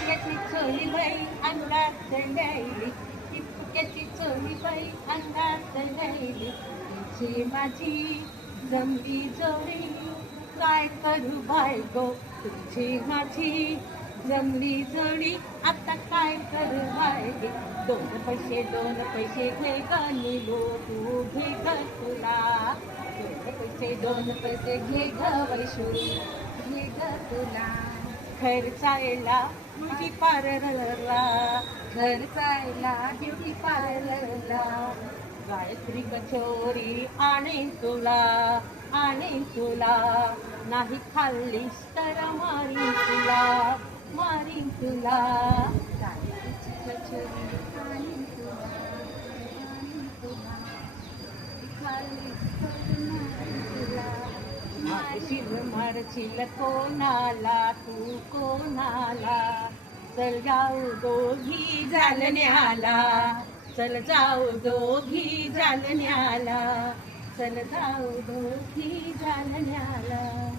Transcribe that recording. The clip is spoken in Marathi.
टिपक्याची चोली बाई अंगात दंडायली, टिपक्याची चोली बाई अंगात दंडायली. तुझी माझी जमली जोडी, काय करू बाय गो, तुझी माझी जमली जोडी, आता काय करू बाय गे. दोन पैसे घे ग निलू, तू घे ग तुला. दोन पैसे घे ग वैशू, घे ग तुला. खर्चायला ब्युटी पार्लरला, खर्चायला ब्युटी पार्लरला. गायत्री कचोरी आणीन तुला, आणीन तुला. नाही खाल्लीस तर मारीन तुला, मारीन तुला. गायत्रीची कचोरी आणीन तुला, आणीन तुला. खाल्लीस तर मारीन तुला. मारशील कोणाला, तू कोणाला. चल जाऊ दोघी जालन्याला, चल जाऊ दोघी जालन्याला, चल जाऊ दोघी जालन्याला.